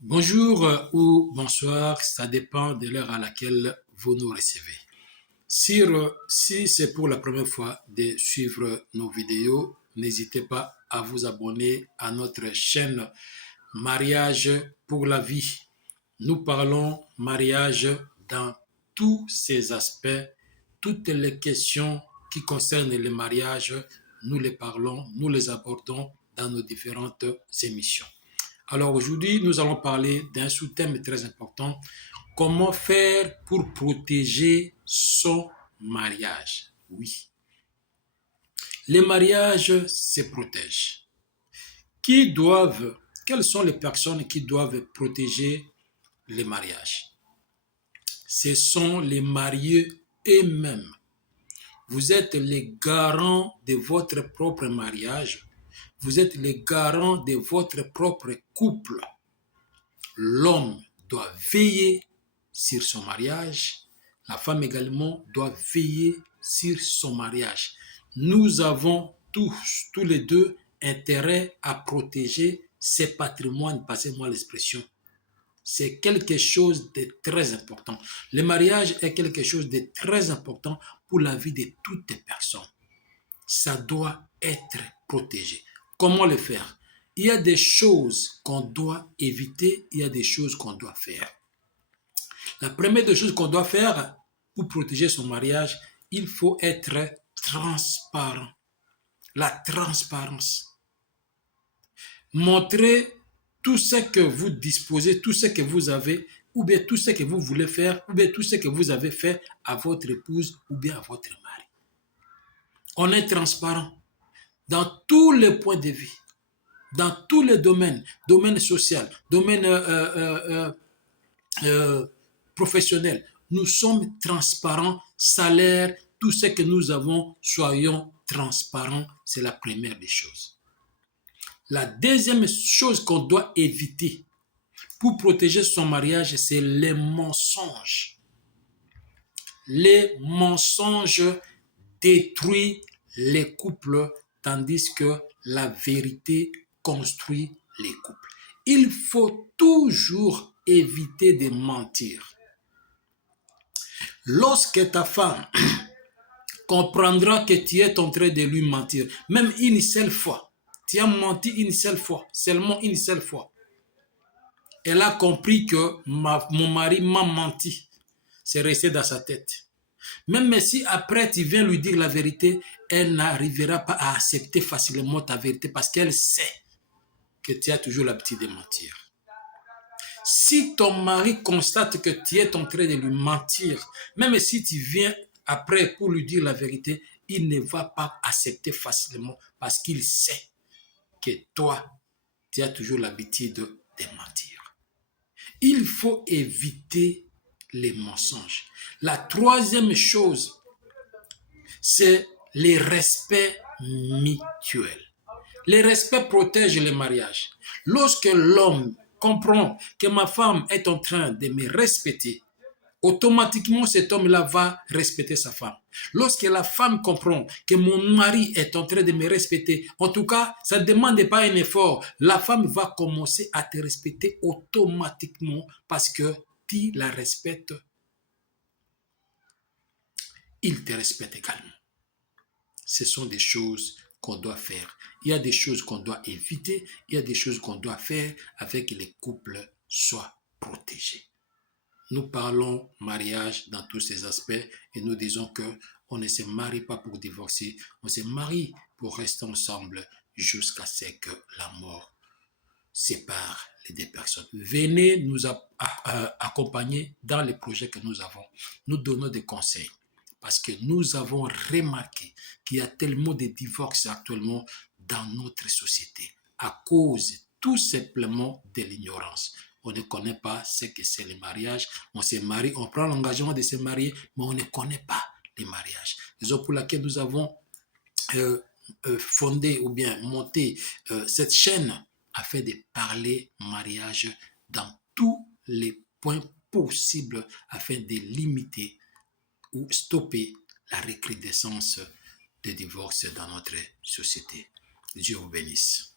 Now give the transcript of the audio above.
Bonjour ou bonsoir, ça dépend de l'heure à laquelle vous nous recevez. Si c'est pour la première fois de suivre nos vidéos, n'hésitez pas à vous abonner à notre chaîne Mariage pour la vie. Nous parlons mariage dans tous ses aspects, toutes les questions qui concernent le mariage, nous les parlons, nous les abordons dans nos différentes émissions. Alors aujourd'hui, nous allons parler d'un sous-thème très important, comment faire pour protéger son mariage. Oui, les mariages se protègent. Quelles sont les personnes qui doivent protéger les mariages? Ce sont les mariés eux-mêmes. Vous êtes les garants de votre propre mariage. Vous êtes les garants de votre propre couple. L'homme doit veiller sur son mariage. La femme également doit veiller sur son mariage. Nous avons tous les deux intérêt à protéger ces patrimoines, passez-moi l'expression. C'est quelque chose de très important. Le mariage est quelque chose de très important pour la vie de toutes les personnes. Ça doit être protégé. Comment le faire? Il y a des choses qu'on doit éviter, il y a des choses qu'on doit faire. La première des choses qu'on doit faire pour protéger son mariage, il faut être transparent. La transparence. Montrez tout ce que vous disposez, tout ce que vous avez, ou bien tout ce que vous voulez faire, ou bien tout ce que vous avez fait à votre épouse, ou bien à votre mari. On est transparent dans tous les points de vue, dans tous les domaines, domaine social, domaine professionnel. Nous sommes transparents, salaire, tout ce que nous avons, soyons transparents, c'est la première des choses. La deuxième chose qu'on doit éviter pour protéger son mariage, c'est les mensonges. Les mensonges détruisent les couples, tandis que la vérité construit les couples. Il faut toujours éviter de mentir. Lorsque ta femme comprendra que tu es en train de lui mentir, même une seule fois, tu as menti une seule fois, seulement une seule fois, elle a compris que mon mari m'a menti. C'est resté dans sa tête. Même si après tu viens lui dire la vérité, elle n'arrivera pas à accepter facilement ta vérité parce qu'elle sait que tu as toujours l'habitude de mentir. Si ton mari constate que tu es en train de lui mentir, même si tu viens après pour lui dire la vérité, il ne va pas accepter facilement parce qu'il sait que toi, tu as toujours l'habitude de mentir. Il faut éviter les mensonges. La troisième chose, c'est le respect mutuel. Le respect protège le mariage. Lorsque l'homme comprend que ma femme est en train de me respecter, automatiquement cet homme-là va respecter sa femme. Lorsque la femme comprend que mon mari est en train de me respecter, en tout cas, ça ne demande pas un effort. La femme va commencer à te respecter automatiquement parce que tu la respectes. Il te respecte également. Ce sont des choses qu'on doit faire. Il y a des choses qu'on doit éviter. Il y a des choses qu'on doit faire avec que les couples soient protégés. Nous parlons mariage dans tous ces aspects et nous disons qu'on ne se marie pas pour divorcer, on se marie pour rester ensemble jusqu'à ce que la mort sépare les deux personnes. Venez nous accompagner dans les projets que nous avons. Nous donnons des conseils parce que nous avons remarqué qu'il y a tellement de divorces actuellement dans notre société à cause tout simplement de l'ignorance. On ne connaît pas ce que c'est le mariage. On se marie, on prend l'engagement de se marier, mais on ne connaît pas le mariage. Raison pour laquelle nous avons fondé ou bien monté cette chaîne afin de parler mariage dans tous les points possibles afin de limiter ou stopper la recrudescence de divorce dans notre société. Dieu vous bénisse.